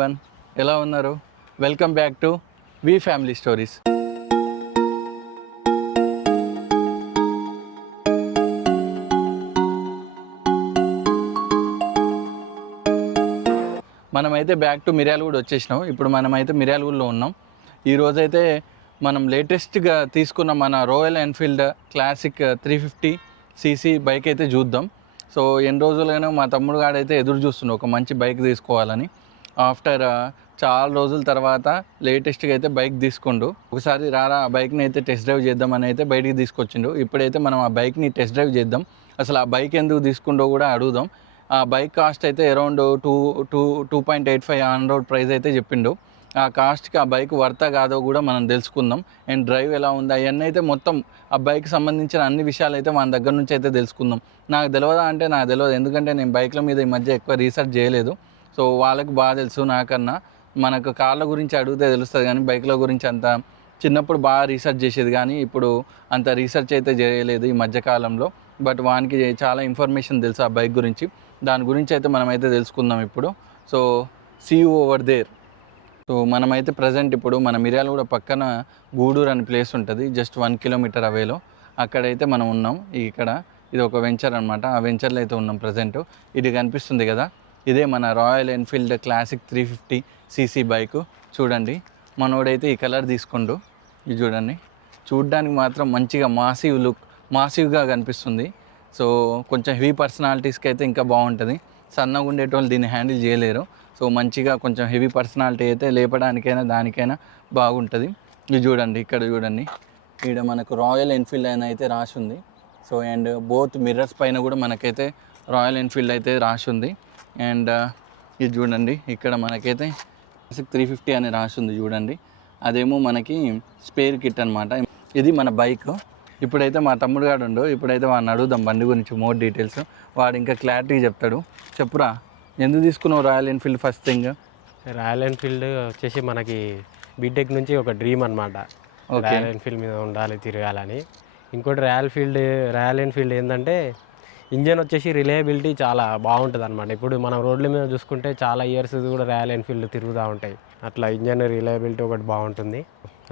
Everyone, ఎలా ఉన్నారు? Welcome back to V family stories. మనమైతే బ్యాక్ టు మిర్యాలగూడ వచ్చేసినాం. ఇప్పుడు మనమైతే మిర్యాలగూడలో ఉన్నాం. ఈరోజైతే మనం లేటెస్ట్గా తీసుకున్న మన royal Enfield classic 350cc bike అయితే చూద్దాం. సో ఎన్ని రోజులుగానే మా తమ్ముడు గాడైతే ఎదురు చూస్తుండే ఒక మంచి బైక్ తీసుకోవాలని. ఆఫ్టర్ చాలా రోజుల తర్వాత లేటెస్ట్గా అయితే బైక్ తీసుకుండు. ఒకసారి రారా ఆ బైక్ని అయితే టెస్ట్ డ్రైవ్ చేద్దామని అయితే బయటికి తీసుకొచ్చిండు. ఇప్పుడైతే మనం ఆ బైక్ని టెస్ట్ డ్రైవ్ చేద్దాం. అసలు ఆ బైక్ ఎందుకు తీసుకుండో కూడా అడుగుదాం. ఆ బైక్ కాస్ట్ అయితే అరౌండ్ 2.85 ఆన్ రోడ్ ప్రైస్ అయితే చెప్పిండు. ఆ కాస్ట్కి ఆ బైక్ వర్తా కాదో కూడా మనం తెలుసుకుందాం. అండ్ డ్రైవ్ ఎలా ఉంది అవన్నీ అయితే మొత్తం ఆ బైక్ సంబంధించిన అన్ని విషయాలు అయితే మన దగ్గర నుంచి అయితే తెలుసుకుందాం. నాకు తెలియదా అంటే నాకు తెలియదు, ఎందుకంటే నేను బైక్ల మీద ఈ మధ్య ఎక్కువ రీసెర్చ్ చేయలేదు. సో వాళ్ళకి బాగా తెలుసు నాకన్నా. మనకు కార్ల గురించి అడిగితే తెలుస్తుంది కానీ బైక్ల గురించి అంత చిన్నప్పుడు బాగా రీసెర్చ్ చేసేది, కానీ ఇప్పుడు అంత రీసెర్చ్ అయితే చేయలేదు ఈ మధ్యకాలంలో. బట్ వానికి చాలా ఇన్ఫర్మేషన్ తెలుసు ఆ బైక్ గురించి. దాని గురించి అయితే మనమైతే తెలుసుకుందాం ఇప్పుడు. So see you over there. So మనమైతే ప్రజెంట్ ఇప్పుడు మన మిర్యాలగూడ పక్కన గూడూరు అనే ప్లేస్ ఉంటుంది, జస్ట్ 1 కిలోమీటర్ అవేలో. అక్కడైతే మనం ఉన్నాం. ఇక్కడ ఇది ఒక వెంచర్ అనమాట. ఆ వెంచర్లో అయితే ఉన్నాం ప్రజెంట్. ఇది కనిపిస్తుంది కదా, ఇదే మన royal Enfield classic 350cc bike. చూడండి, మనోడైతే ఈ కలర్ తీసుకుండు. ఇది చూడండి, చూడ్డానికి మాత్రం మంచిగా మాసివ్గా కనిపిస్తుంది. సో కొంచెం హెవీ పర్సనాలిటీస్కి అయితే ఇంకా బాగుంటుంది. సన్నగా ఉండేటోళ్ళు దీన్ని హ్యాండిల్ చేయలేరు. సో మంచిగా కొంచెం హెవీ పర్సనాలిటీ అయితే లేపడానికైనా దానికైనా బాగుంటుంది. ఇది చూడండి, ఇక్కడ చూడండి, ఇక్కడ మనకు రాయల్ ఎన్ఫీల్డ్ అని అయితే రాసి ఉంది. సో అండ్ బోత్ మిర్రర్స్ పైన కూడా మనకైతే రాయల్ ఎన్ఫీల్డ్ అయితే రాసి ఉంది. అండ్ ఇది చూడండి, ఇక్కడ మనకైతే 350 అని రాసి ఉంది చూడండి. అదేమో మనకి స్పేర్ కిట్ అనమాట. ఇది మన బైక్. ఇప్పుడైతే మా తమ్ముడు గాడు ఉండు, ఇప్పుడైతే వాడిని అడుగుదాం బండి గురించి మోర్ డీటెయిల్స్. వాడు ఇంకా క్లారిటీ చెప్తాడు. చెప్పురా, ఎందుకు తీసుకున్నావు royal Enfield? First thing, royal Enfield వచ్చేసి మనకి బీటెక్ నుంచి ఒక డ్రీమ్ అనమాట. రాయల్ ఎన్ఫీల్డ్ మీద ఉండాలి, తిరగాలని. ఇంకోటి రాయల్ ఎన్ఫీల్డ్ ఏంటంటే ఇంజన్ వచ్చేసి రిలయబిలిటీ చాలా బాగుంటుంది అనమాట. ఇప్పుడు మనం రోడ్ల మీద చూసుకుంటే చాలా ఇయర్స్ కూడా రాయల్ ఎన్ఫీల్డ్ తిరుగుతూ ఉంటాయి. అట్లా ఇంజన్ రిలయబిలిటీ ఒకటి బాగుంటుంది.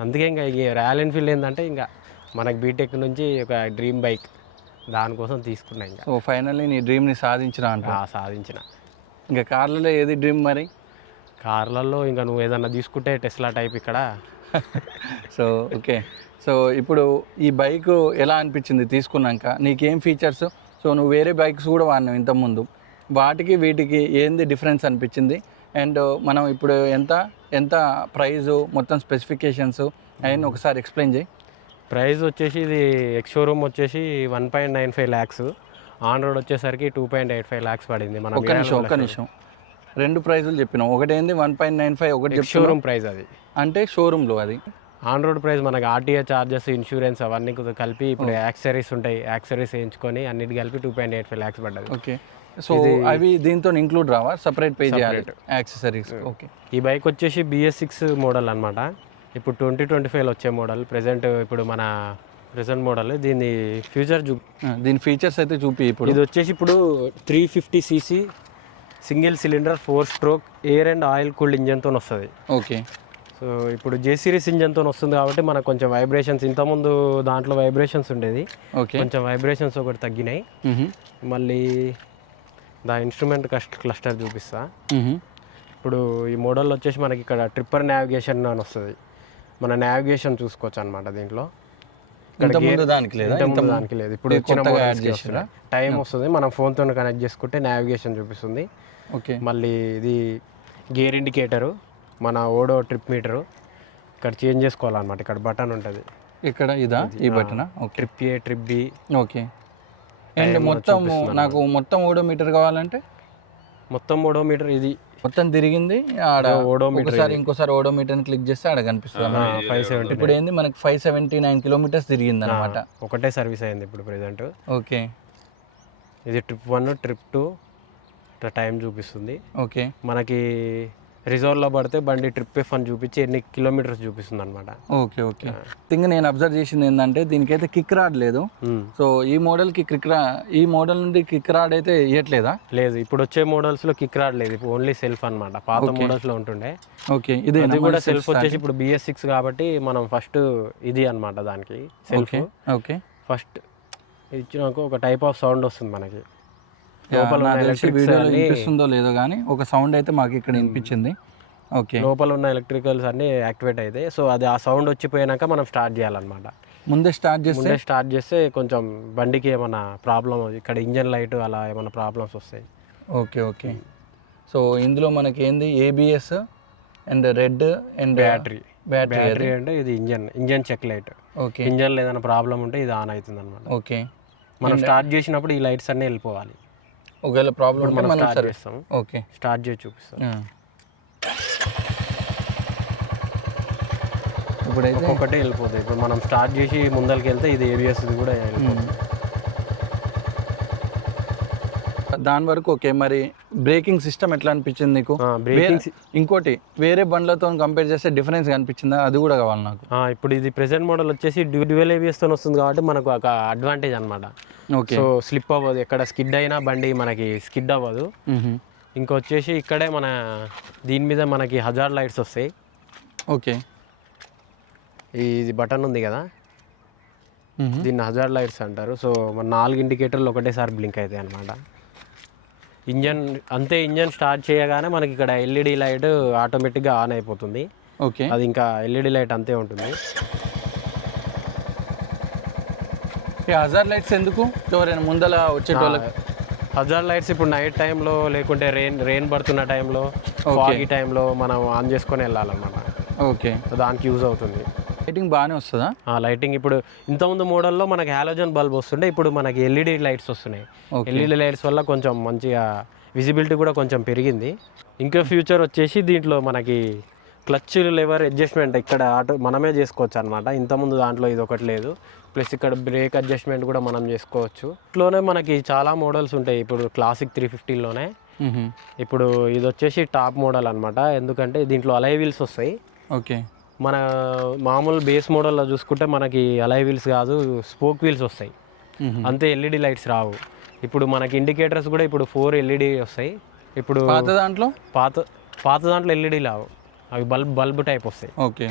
అందుకే ఇంకా రాయల్ ఎన్ఫీల్డ్ ఏంటంటే ఇంకా మనకి బీటెక్ నుంచి ఒక డ్రీమ్ బైక్, దానికోసం తీసుకున్నా. ఇంకా సో ఫైనల్లీ నీ డ్రీమ్ని సాధించిన. ఇంకా కార్లలో ఏది డ్రీమ్ మరి? కార్లలో ఇంకా నువ్వు ఏదన్నా తీసుకుంటే టెస్లా టైప్ ఇక్కడ. సో ఓకే, సో ఇప్పుడు ఈ బైక్ ఎలా అనిపించింది తీసుకున్నాక? నీకేం ఫీచర్స్? సో నువ్వు వేరే బైక్స్ కూడా వాడినావు ఇంతకుముందు, వాటికి వీటికి ఏంది డిఫరెన్స్ అనిపించింది? అండ్ మనం ఇప్పుడు ఎంత ప్రైజు, మొత్తం స్పెసిఫికేషన్స్ అవన్నీ ఒకసారి ఎక్స్ప్లెయిన్ చేయి. ప్రైస్ వచ్చేసి ఇది ఎక్స్ షోరూమ్ వచ్చేసి 1.95 lakhs, ఆన్ రోడ్ వచ్చేసరికి 2.85 lakhs పడింది. మన ఒక్క నిమిషం రెండు ప్రైజులు చెప్పినాం. ఒకటి ఏంది 1.95, ఒకటి షోరూమ్ ప్రైస్. అది అంటే షోరూంలో, అది ఆన్ రోడ్ ప్రైస్ మనకి ఆర్టీఏ ఛార్జెస్, ఇన్సూరెన్స్ అవన్నీ కలిపి ఇప్పుడు యాక్సరీస్ ఉంటాయి, యాక్సరీస్ వేయించుకొని అన్నిటి కలిపి 2.85 lakhs పడ్డది. ఓకే, సో అవి దీంతో ఇంక్లూడ్ రావా? సపరేట్ పే చేయాలి యాక్సెసరీస్? ఓకే. ఈ బైక్ వచ్చేసి BS6 మోడల్ అనమాట. ఇప్పుడు 2025లో వచ్చే మోడల్. ఇప్పుడు మన ప్రెజెంట్ మోడల్. దీని దీని ఫీచర్స్ అయితే చూపి. ఇప్పుడు ఇది వచ్చేసి ఇప్పుడు 350cc single cylinder 4 stroke air and oil cooled ఇంజన్తో వస్తుంది. ఓకే. సో ఇప్పుడు J series ఇంజన్తో వస్తుంది కాబట్టి మనకు కొంచెం వైబ్రేషన్స్, ఇంతకుముందు దాంట్లో వైబ్రేషన్స్ ఉండేది, కొంచెం వైబ్రేషన్స్ ఒకటి తగ్గినాయి. మళ్ళీ ఇన్స్ట్రుమెంట్ క్లస్టర్ చూపిస్తా. ఇప్పుడు ఈ మోడల్ వచ్చేసి మనకి ఇక్కడ ట్రిప్పర్ నావిగేషన్ అని వస్తుంది. మన నావిగేషన్ చూసుకోవచ్చు అనమాట దీంట్లో. దానికి లేదు, ఇప్పుడు టైం వస్తుంది, మనం ఫోన్తో కనెక్ట్ చేసుకుంటే నావిగేషన్ చూపిస్తుంది. ఓకే. మళ్ళీ ఇది గేర్ ఇండికేటరు, మన ఓడో ట్రిప్ మీటరు ఇక్కడ చేంజ్ చేసుకోవాలన్నమాట. ఇక్కడ బటన్ ఉంటుంది. ఇక్కడ ఇదా ఈ button? Trip A, trip B. Okay. And మొత్తం ఓడోమీటర్ కావాలంటే మొత్తం ఓడోమీటర్ ఇది మొత్తం తిరిగింది ఆడ ఓడోమీటర్. ఇంకోసారి ఓడోమీటర్ని క్లిక్ చేస్తే ఆడ కనిపిస్తుంది 570. ఇప్పుడు ఏంది మనకి 579 కిలోమీటర్స్ తిరిగింది అనమాట. ఒకటే సర్వీస్ అయింది ఇప్పుడు ప్రెజెంట్. ఓకే. ఇది ట్రిప్ 1, ట్రిప్ 2 టైం చూపిస్తుంది. ఓకే. మనకి రిజర్వ్లో పడితే బండి ట్రిప్ ఎఫ్ అని చూపించి ఎన్ని కిలోమీటర్స్ చూపిస్తుంది అనమాట. Okay okay. థింగ్ నేను అబ్జర్వ్ చేసింది ఏంటంటే దీనికైతే కిక్ రాడ్ లేదు. సో ఈ మోడల్కి ఈ మోడల్ నుండి కిక్ రాడ్ అయితే ఇవ్వట్లేదా? లేదు, ఇప్పుడు వచ్చే మోడల్స్లో కిక్ రాడ్ లేదు, ఇప్పుడు ఓన్లీ సెల్ఫ్ అనమాట. పాత మోడల్స్లో ఉంటుండే. ఓకే, ఇది కూడా సెల్ఫ్ వచ్చేసి ఇప్పుడు BS6 కాబట్టి మనం ఫస్ట్ ఇది అనమాట దానికి సెల్ఫ్. ఓకే, ఫస్ట్ ఇచ్చినాక ఒక టైప్ ఆఫ్ సౌండ్ వస్తుంది మనకి. వీడియోలో వినిపిస్తుందో లేదో కానీ ఒక సౌండ్ అయితే మాకు ఇక్కడ వినిపించింది. ఓకే, లోపల ఉన్న ఎలక్ట్రికల్స్ అన్ని యాక్టివేట్ అయితే సో అది ఆ సౌండ్ వచ్చిపోయాక మనం స్టార్ట్ చేయాలన్నమాట. ముందే స్టార్ట్ చేస్తే కొంచెం బండికి ఏమైనా ప్రాబ్లం, ఇక్కడ ఇంజన్ లైట్ అలా ఏమైనా ప్రాబ్లమ్స్ వస్తాయి. Okay okay. సో ఇందులో మనకి ఏంది ABS and red and battery అంటే ఇది ఇంజన్ చెక్ లైట్. ఓకే, ఇంజన్లో ఏదైనా ప్రాబ్లం ఉంటే ఇది ఆన్ అవుతుంది అనమాట. ఓకే, మనం స్టార్ట్ చేసినప్పుడు ఈ లైట్స్ అన్నీ వెళ్ళిపోవాలి. ఒకవేళ ప్రాబ్లం ఉంటే మనం స్టార్ట్ చేస్తాం. ఓకే, స్టార్ట్ చేసి చూపిస్తాం. ఇప్పుడైతే ఒక్కొక్కటే వెళ్ళిపోతుంది. ఇప్పుడు మనం స్టార్ట్ చేసి ముందరికి వెళ్తే ఇది ABS కూడా వెళ్ళిపోతుంది. దాని వరకు ఓకే. మరి బ్రేకింగ్ సిస్టమ్ ఎట్లా అనిపించింది నీకు? ఇంకోటి వేరే బండ్లతో కంపేర్ చేస్తే డిఫరెన్స్ కనిపించిందా? అది కూడా కావాలి నాకు. ఇప్పుడు ఇది ప్రెసెంట్ మోడల్ వచ్చేసి డ్యూయల్ ABS తో వస్తుంది కాబట్టి మనకు ఒక అడ్వాంటేజ్ అనమాట. ఓకే, సో స్లిప్ అవ్వదు, ఎక్కడ స్కిడ్ అయినా బండి మనకి స్కిడ్ అవ్వదు. ఇంకొచ్చేసి ఇక్కడే మన దీని మీద మనకి హజార్డ్ లైట్స్ వస్తాయి. ఓకే, ఇది బటన్ ఉంది కదా, దీన్ని హజార్డ్ లైట్స్ అంటారు. సో మన 4 ఇండికేటర్లు ఒకటేసారి బ్లింక్ అవుతాయి అనమాట. ఇంజన్ స్టార్ట్ చేయగానే మనకి ఇక్కడ LED లైట్ ఆటోమేటిక్గా ఆన్ అయిపోతుంది. ఓకే, అది ఇంకా LED లైట్ అంతే ఉంటుంది. హజార్డ్ లైట్స్ ఎందుకు? ఎవరైనా ముందల వచ్చేటోళ్ళకి హజార్డ్ లైట్స్ ఇప్పుడు నైట్ టైంలో లేకుంటే రెయిన్ పడుతున్న టైంలో, ఫాగీ టైంలో మనం ఆన్ చేసుకొని వెళ్ళాలన్నమాట. ఓకే, దానికి యూజ్ అవుతుంది. లైటింగ్ బాగానే వస్తుందా? లైటింగ్ ఇప్పుడు ఇంతకుముందు మోడల్లో మనకి హాలోజన్ బల్బ్ వస్తుండే, ఇప్పుడు మనకి LED లైట్స్ వస్తున్నాయి. LED లైట్స్ వల్ల కొంచెం మంచిగా విజిబిలిటీ కూడా కొంచెం పెరిగింది. ఇంకా ఫ్యూచర్ వచ్చేసి దీంట్లో మనకి క్లచ్ లెవర్ అడ్జస్ట్మెంట్ ఇక్కడ మనమే చేసుకోవచ్చు అనమాట. ఇంతకుముందు దాంట్లో ఇది ఒకటి లేదు. ప్లస్ ఇక్కడ బ్రేక్ అడ్జస్ట్మెంట్ కూడా మనం చేసుకోవచ్చు. ఇట్లోనే మనకి చాలా మోడల్స్ ఉంటాయి. ఇప్పుడు క్లాసిక్ 350లోనే ఇప్పుడు ఇది వచ్చేసి టాప్ మోడల్ అనమాట. ఎందుకంటే దీంట్లో అలై వీల్స్ వస్తాయి. ఓకే, మన మామూలు బేస్ మోడల్లో చూసుకుంటే మనకి అలై వీల్స్ కాదు, స్పోక్ వీల్స్ వస్తాయి. అంతే, LED లైట్స్ రావు. ఇప్పుడు మనకి ఇండికేటర్స్ కూడా ఇప్పుడు 4 LED వస్తాయి. ఇప్పుడు పాత దాంట్లో LED రావు, అవి బల్బ్ టైప్ వస్తాయి. ఓకే,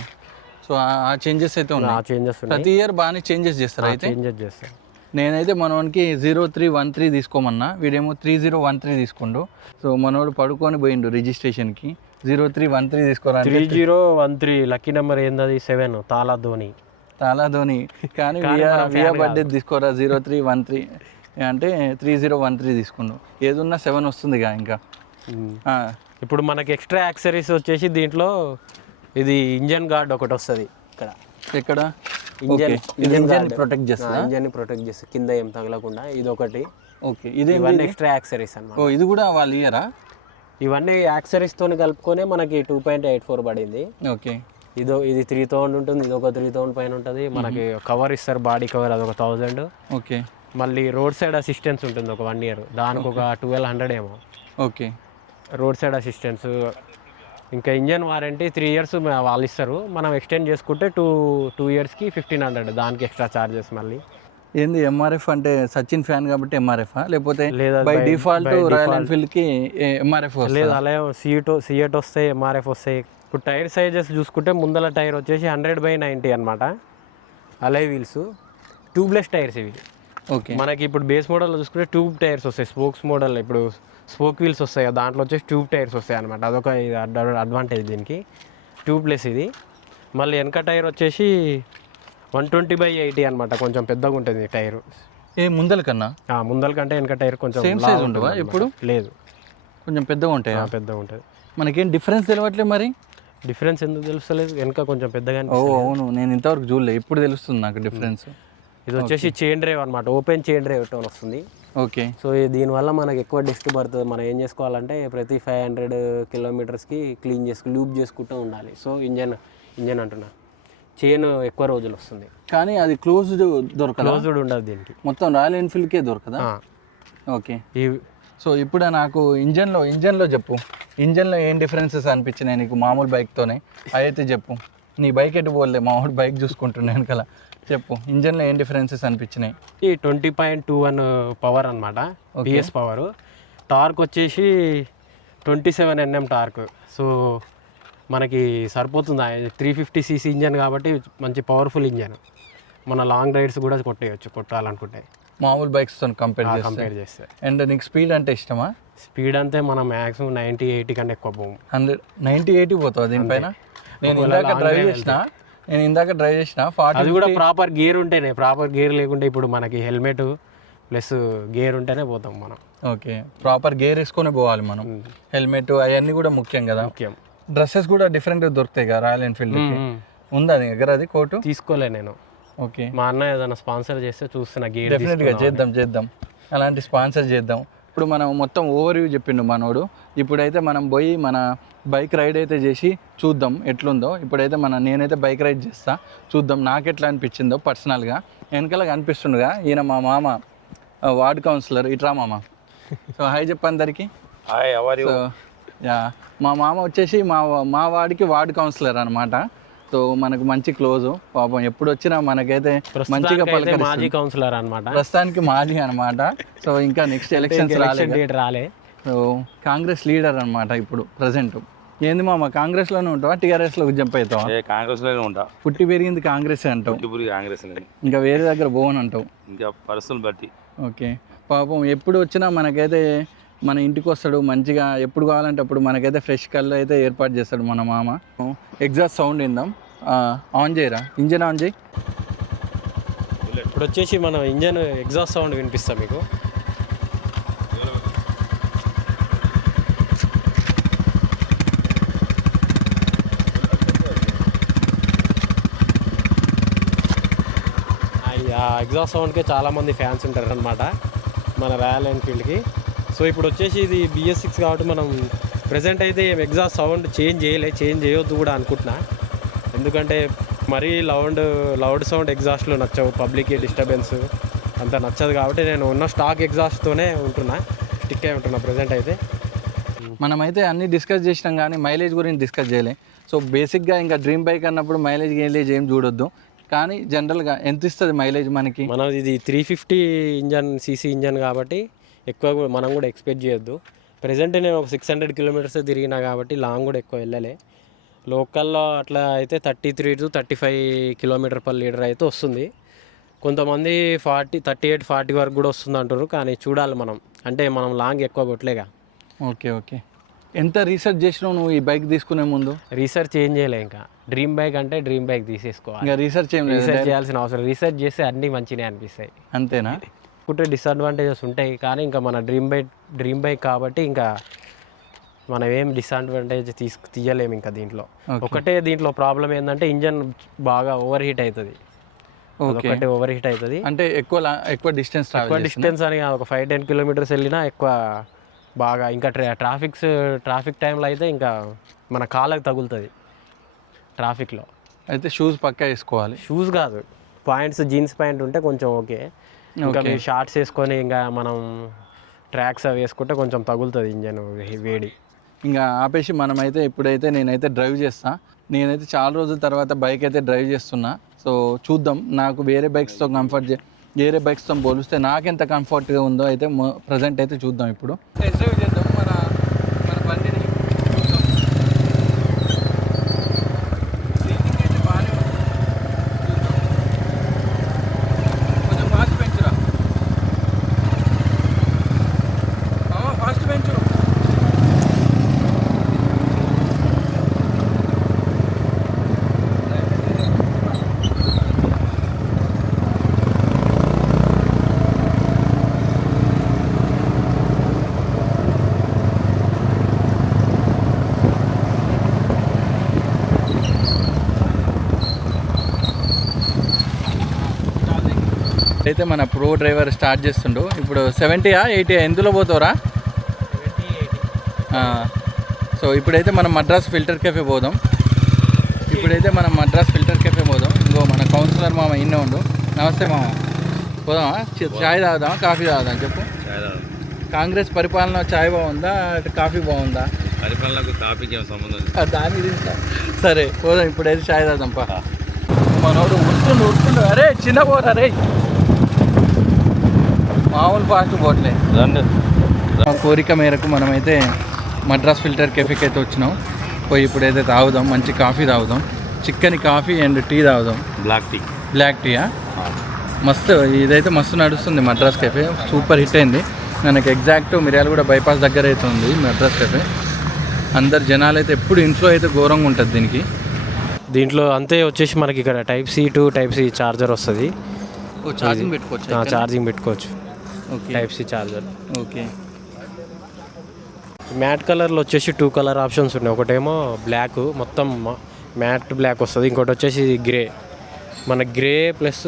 సో ఆ చేంజెస్ అయితే ఉన్నాయి. ఆ చేంజెస్ ప్రతి ఇయర్ బాగానే చేంజెస్ చేస్తారు. అయితే చేంజెస్ చేస్తారు. నేనైతే మనోనికి 0313 తీసుకోమన్నా, వీడేమో 3013 తీసుకుండు. సో మనోడు పడుకొని పోయిండు రిజిస్ట్రేషన్కి. 0313 తీసుకోరా. 3013 లక్కీ నెంబర్ ఏంది? 7 తాలా ధోని కానీ వియా బర్త్డే తీసుకోరా 0313 అంటే 3013 తీసుకుండు. ఏదున్నా 7 వస్తుందిగా ఇంకా. ఇప్పుడు మనకి ఎక్స్ట్రా యాక్సరీస్ వచ్చేసి దీంట్లో ఇది ఇంజన్ గార్డ్ ఒకటి వస్తుంది ఇక్కడ. ఇంజన్ ప్రొటెక్ట్ చేస్తుంది కింద ఏం తగలకుండా. ఇది ఒకటి. ఓకే, ఇది ఎక్స్ట్రా యాక్సరీస్ అన్నమాట. ఇది కూడా వాళ్ళు ఇయరా? ఇవన్నీ యాక్సరీస్తో కలుపుకొని మనకి 2.84 పడింది. ఓకే, ఇది 3000 ఉంటుంది, ఇది ఒక 3000 పైన ఉంటుంది. మనకి కవర్ ఇస్తారు, బాడీ కవర్, అది ఒక 1000. ఓకే, మళ్ళీ రోడ్ సైడ్ అసిస్టెన్స్ ఉంటుంది ఒక 1 year, దానికి ఒక 1200 ఏమో. Okay, road side assistance. ఇంకా ఇంజన్ వారంటీ 3 years వాళ్ళు ఇస్తారు. మనం ఎక్స్టెండ్ చేసుకుంటే 2 yearsకి 1500, దానికి ఎక్స్ట్రా ఛార్జెస్. మళ్ళీ ఏంది MRF అంటే సచిన్ ఫ్యాన్ కాబట్టి MRF లేకపోతే బై డిఫాల్ట్ రాయల్ ఎన్ఫీల్డ్కి MRF లేదు? అలా సియట్ వస్తాయి, MRF వస్తాయి. ఇప్పుడు టైర్ సైజెస్ చూసుకుంటే ముందల టైర్ వచ్చేసి 100/90 అనమాట. అలై వీల్స్ ట్యూబ్లెస్ టైర్స్ ఇవి. ఓకే, మనకి ఇప్పుడు బేస్ మోడల్లో చూసుకుంటే ట్యూబ్ టైర్స్ వస్తాయి. స్పోక్స్ మోడల్ ఇప్పుడు స్పోక్ వీల్స్ వస్తాయి, దాంట్లో వచ్చేసి ట్యూబ్ టైర్స్ వస్తాయి అనమాట. అదొక అడ్వాంటేజ్ దీనికి, ట్యూబ్లెస్ ఇది. మళ్ళీ వెనక టైర్ వచ్చేసి 120/80 అనమాట, కొంచెం పెద్దగా ఉంటుంది టైరు. ముందల కన్నా? ముందల కంటే వెనక టైర్ కొంచెం సేమ్ సైజ్ ఉండవా? ఇప్పుడు లేదు, కొంచెం పెద్దగా ఉంటాయి. పెద్దగా ఉంటుంది. మనకేం డిఫరెన్స్ తెలియట్లేదు. మరి డిఫరెన్స్ ఎందుకు తెలుస్తలేదు? వెనక కొంచెం పెద్దగా. అవును, నేను ఇంతవరకు చూడలేదు, ఇప్పుడు తెలుస్తుంది నాకు డిఫరెన్స్. ఇది వచ్చేసి చైన్ డ్రైవ్ అనమాట, ఓపెన్ చైన్ డ్రైవ్ టోన్ వస్తుంది. ఓకే, సో దీనివల్ల మనకి ఎక్కువ డిస్ట్ పడుతుంది. మనం ఏం చేసుకోవాలంటే ప్రతి 500 kilometersకి క్లీన్ లూప్ చేసుకుంటూ ఉండాలి. సో ఇంజన్ అంటున్నా, చైన్ ఎక్కువ రోజులు వస్తుంది. కానీ అది క్లోజ్డ్ ఉండదు దీనికి. మొత్తం రాయల్ ఎన్ఫీల్డ్కే దొరకదా? ఓకే, సో ఇప్పుడు నాకు ఇంజన్లో చెప్పు, ఇంజన్లో ఏం డిఫరెన్సెస్ అనిపించినాయి నీకు మామూలు బైక్తోనే అయితే చెప్పు. నీ బైక్ ఎటు పోలే, మామూలు బైక్ చూసుకుంటున్నాను కదా, చెప్పు ఇంజన్లో ఏం డిఫరెన్సెస్ అనిపించినాయి. ఈ 20.21 పవర్ అనమాట, పిఎస్ పవర్. టార్క్ వచ్చేసి 27 Nm టార్క్. సో మనకి సరిపోతుంది 350cc ఇంజన్ కాబట్టి మంచి పవర్ఫుల్ ఇంజన్. మన లాంగ్ రైడ్స్ కూడా కొట్టాలనుకుంటే మామూలు బైక్స్తో కంపేర్ చేస్తే. అండ్ నీకు స్పీడ్ అంటే ఇష్టమా? స్పీడ్ అంతే మనం మ్యాక్సిమం 90-80 కంటే ఎక్కువ పోము. 90-80 పోతావు దీనిపైన. నేను ఇందాక డ్రైవ్ చేసిన 40. అది కూడా ప్రాపర్ గేర్ ఉంటేనే, ప్రాపర్ గేర్ లేకుంటే ఇప్పుడు మనకి హెల్మెట్ ప్లస్ గేర్ ఉంటేనే పోతాం మనం. ఓకే, ప్రాపర్ గేర్ వేసుకొని పోవాలి మనం. హెల్మెట్ అవన్నీ కూడా ముఖ్యం కదా. ముఖ్యం. డ్రెస్సెస్ కూడా డిఫరెంట్గా దొరుకుతాయి కదా రాయల్ ఎన్ఫీల్డ్. ఉందా నీ దగ్గర అది కోటు? తీసుకోలే నేను. ఓకే, మా అన్న ఏదైనా స్పాన్సర్ చేస్తే చూస్తున్నా. గేర్ డెఫినెట్గా చేద్దాం, అలాంటి స్పాన్సర్ చేద్దాం. ఇప్పుడు మనం మొత్తం ఓవర్వ్యూ చెప్పిండు మనోడు. ఇప్పుడైతే మనం పోయి మన బైక్ రైడ్ అయితే చేసి చూద్దాం ఎట్లుందో. ఇప్పుడైతే నేనైతే బైక్ రైడ్ చేస్తా, చూద్దాం నాకు ఎట్లా అనిపించిందో పర్సనల్గా. వెనకాల కనిపిస్తుండగా ఈయన మా మామ, వార్డ్ కౌన్సిలర్. ఇట్రా మామ. సో హాయ్ చెప్పు అందరికి. సో యా, మా మామ వచ్చేసి మా వాడికి వార్డ్ కౌన్సిలర్ అనమాట. సో మనకు మంచి క్లోజ్ పాపం, ఎప్పుడు వచ్చినా మనకైతే మంచిగా మాజీ కౌన్సిలర్ అనమాట, ప్రస్తుతానికి మాజీ అనమాట. సో ఇంకా నెక్స్ట్ ఎలక్షన్స్ రాలే. సో కాంగ్రెస్ లీడర్ అనమాట ఇప్పుడు ప్రజెంట్. ఏంది మామ, కాంగ్రెస్లోనే ఉంటావా టీఆర్ఎస్లో జంప్ అవుతావా? కాంగ్రెస్లోనే ఉంటా. పుట్టి పెరిగింది కాంగ్రెస్ అంటావు, కాంగ్రెస్ ఇంకా వేరే దగ్గర పోవని అంటావు, ఇంకా పరిస్థితులు బట్టి. ఓకే, పాపం ఎప్పుడు వచ్చినా మనకైతే మన ఇంటికి వస్తాడు మంచిగా. ఎప్పుడు కావాలంటే అప్పుడు మనకైతే ఫ్రెష్ కళ్ళు అయితే ఏర్పాటు చేస్తాడు మన మామ. ఎగ్జాస్ట్ సౌండ్ విందాం. ఆన్ చేయరా, ఇంజన్ ఆన్ చేయి. ఇప్పుడు వచ్చేసి మనం ఇంజన్ ఎగ్జాస్ట్ సౌండ్ వినిపిస్తాం మీకు. ఆ ఎగ్జాస్ట్ సౌండ్కే చాలామంది ఫ్యాన్స్ ఉంటారు అనమాట మన రాయల్ ఎన్ఫీల్డ్కి. సో ఇప్పుడు వచ్చేసి ఇది BS6 కాబట్టి మనం ప్రజెంట్ అయితే ఎగ్జాస్ట్ సౌండ్ చేంజ్ చేయొద్దు కూడా అనుకుంటున్నా. ఎందుకంటే మరీ లౌడ్ సౌండ్ ఎగ్జాస్ట్లో నచ్చవు, పబ్లిక్కి డిస్టర్బెన్స్ అంత నచ్చదు. కాబట్టి నేను ఉన్న స్టాక్ ఎగ్జాస్ట్తోనే స్టిక్ అయి ఉంటున్నా ప్రజెంట్ అయితే. మనమైతే అన్నీ డిస్కస్ చేసినాం కానీ మైలేజ్ గురించి డిస్కస్ చేయలే. సో బేసిక్గా ఇంకా డ్రీమ్ బైక్ అన్నప్పుడు మైలేజ్ ఏం చూడొద్దు. కానీ జనరల్గా ఎంత ఇస్తుంది మైలేజ్ మనకి? ఇది 350 cc ఇంజన్ కాబట్టి ఎక్కువ మనం కూడా ఎక్స్పెక్ట్ చేయొద్దు. ప్రజెంట్ నేను ఒక 600 kilometers తిరిగినా కాబట్టి లాంగ్ కూడా ఎక్కువ వెళ్ళలే. లోకల్లో అట్లా అయితే 33 to 35 km/L అయితే వస్తుంది. కొంతమంది 38-40 వరకు కూడా వస్తుంది అంటారు. కానీ చూడాలి మనం, అంటే మనం లాంగ్ ఎక్కువ కొట్టలేగా. ఓకే, ఎంత రీసెర్చ్ చేసినావు నువ్వు ఈ బైక్ తీసుకునే ముందు? రీసెర్చ్ ఏం చేయలే, ఇంకా డ్రీమ్ బైక్ అంటే డ్రీమ్ బైక్ తీసేసుకోవాలి. ఇంకా రీసెర్చ్ చేయాల్సిన అవసరం. రీసెర్చ్ చేస్తే అన్నీ మంచిగా అనిపిస్తాయి. అంతేనా? ఒకటే డిసడ్వాంటేజెస్ ఉంటాయి కానీ ఇంకా మన డ్రీమ్ బైక్ కాబట్టి ఇంకా మనం ఏం డిసడ్వాంటేజ్ తీయలేము ఇంకా దీంట్లో. ఒకటే దీంట్లో ప్రాబ్లం ఏంటంటే ఇంజన్ బాగా ఓవర్ హీట్ అవుతుంది. ఒకటే ఓవర్ హీట్ అవుతుంది అంటే ఎక్కువ డిస్టెన్స్ అని ఒక 5-10 kilometers వెళ్ళినా ఎక్కువ బాగా. ఇంకా ట్రాఫిక్ టైంలో అయితే ఇంకా మన కాళ్ళకి తగులుతుంది ట్రాఫిక్లో. అయితే షూస్ పక్కా వేసుకోవాలి. షూస్ కాదు, పాయింట్స్, జీన్స్ ప్యాంట్ ఉంటే కొంచెం ఓకే. ఇంకా మీరు షార్ట్స్ వేసుకొని ఇంకా మనం ట్రాక్స్ అవి వేసుకుంటే కొంచెం తగులుతుంది ఇంజన్ వేడి. ఇంకా ఆపేసి మనమైతే ఇప్పుడైతే నేనైతే డ్రైవ్ చేస్తా. నేనైతే చాలా రోజుల తర్వాత బైక్ అయితే డ్రైవ్ చేస్తున్నా. సో చూద్దాం నాకు వేరే బైక్స్తో పోలిస్తే నాకెంత కంఫర్ట్గా ఉందో అయితే ప్రజెంట్ అయితే చూద్దాం. ఇప్పుడు టెస్ట్ డ్రైవ్ చేద్దాం మన బండిని. సీటింగ్ అయితే బాగానే ఉంది. కొంచెం ఫాస్ట్ పెంచురా, ఫాస్ట్ పెంచు. అయితే మన ప్రో డ్రైవర్ స్టార్ట్ చేస్తుండు. ఇప్పుడు 70 80 ఎందులో పోతావురా? సో ఇప్పుడైతే మనం మద్రాస్ ఫిల్టర్ కెఫే పోదాం. ఇంకో మన కౌన్సిలర్ మామ ఇన్నే ఉండు. నమస్తే మామ, పోదామా? చాయ్ తాగుదామా కాఫీ తాగుదాం చెప్పు. కాంగ్రెస్ పరిపాలన చాయ్ బాగుందా అటు కాఫీ బాగుందా? పరిపాలనకు టాపిక్ ఏం సంబంధం లేదు. దాని గురించి సరే పోదాం, ఇప్పుడైతే చాయ్ తాగుదాంపా. మనోడు ఉరుకుండు అరే చిన్న పోరా రే, మామూలు ఫాస్ట్ పోట్లే. రండి. మా కోరిక మేరకు మనమైతే మద్రాస్ ఫిల్టర్ కెఫేకి అయితే వచ్చినాం. పోయి ఇప్పుడైతే తాగుదాం, మంచి కాఫీ తాగుదాం, చిక్కని కాఫీ అండ్ టీ తాగుదాం. బ్లాక్ టీయా? మస్తు, ఇదైతే మస్తు నడుస్తుంది మద్రాస్ కెఫే, సూపర్ హిట్ అయింది. మనకి ఎగ్జాక్ట్ మిర్యాలగూడ బైపాస్ దగ్గర అయితే ఉంది మద్రాస్ కెఫే. అందరు జనాలు అయితే ఎప్పుడు ఇంట్లో అయితే ఘోరంగా ఉంటుంది దీనికి. దీంట్లో అంతే వచ్చేసి మనకి ఇక్కడ type C to type C charger వస్తుంది. ఛార్జింగ్ పెట్టుకోవచ్చు. ఛార్జింగ్ పెట్టుకోవచ్చు. Okay, type C charger. Okay. Matte కలర్లో వచ్చేసి 2 కలర్ ఆప్షన్స్ ఉన్నాయి. ఒకటేమో బ్లాక్, మొత్తం మ్యాట్ బ్లాక్ వస్తుంది. ఇంకోటి వచ్చేసి గ్రే. మన గ్రే ప్లస్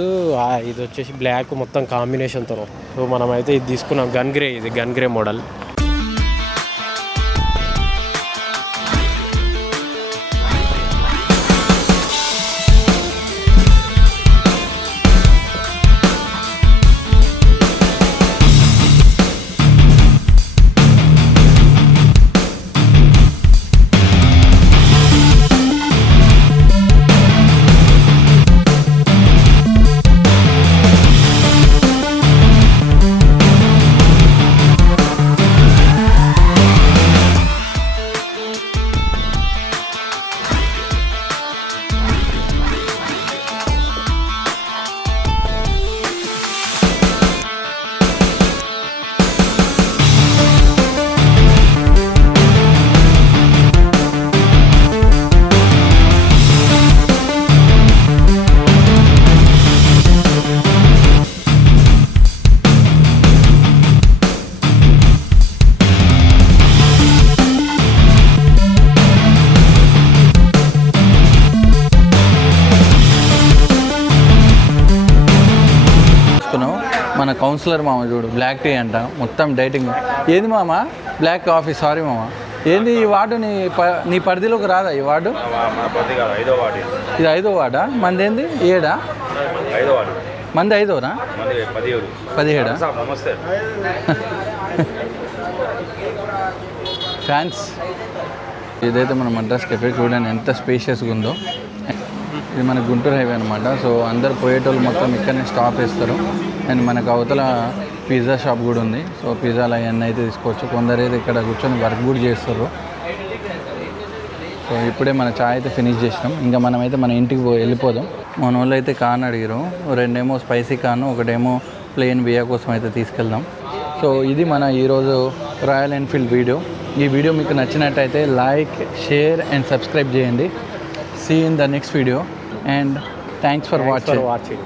ఇది వచ్చేసి బ్లాక్ మొత్తం కాంబినేషన్తో. సో మనమైతే ఇది తీసుకున్నాం, గన్ గ్రే. ఇది గన్ గ్రే మోడల్. మన కౌన్సిలర్ మామ చూడు, బ్లాక్ టీ అంట, మొత్తం డైటింగ్. ఏది మామ? Black coffee. సారీ మామ, ఏంది ఈ వార్డు నీ పరిధిలోకి రాదా ఈ వార్డు? ఇది 5వ వార్డా? మంది ఏంది 7ఆ? మంది 5రా? 17. ఫ్యాన్స్. ఇదైతే మన మద్రాస్ కెఫే చూడండి ఎంత స్పేషియస్గా ఉందో. ఇది మన గుంటూరు హైవే అనమాట. సో అందరు పోయేటోళ్ళు మొత్తం ఇక్కడనే స్టాప్ వేస్తారు. అండ్ మనకు అవతల పిజ్జా షాప్ కూడా ఉంది. సో పిజ్జాలు అవన్నీ అయితే తీసుకోవచ్చు. కొందరు అయితే ఇక్కడ కూర్చొని వర్క్ కూడా చేస్తారు. సో ఇప్పుడే మన చాయ్ అయితే ఫినిష్ చేసినాం. ఇంకా మనమైతే మన ఇంటికి వెళ్ళిపోదాం. మన వాళ్ళు అయితే కాన్ అడిగారు, 2 స్పైసీ కాను, ఒకటేమో ప్లెయిన్ బియా కోసం అయితే తీసుకెళ్దాం. సో ఇది మన ఈరోజు రాయల్ ఎన్ఫీల్డ్ వీడియో. ఈ వీడియో మీకు నచ్చినట్టయితే లైక్, షేర్ అండ్ సబ్స్క్రైబ్ చేయండి. See in the next video and thanks for watching.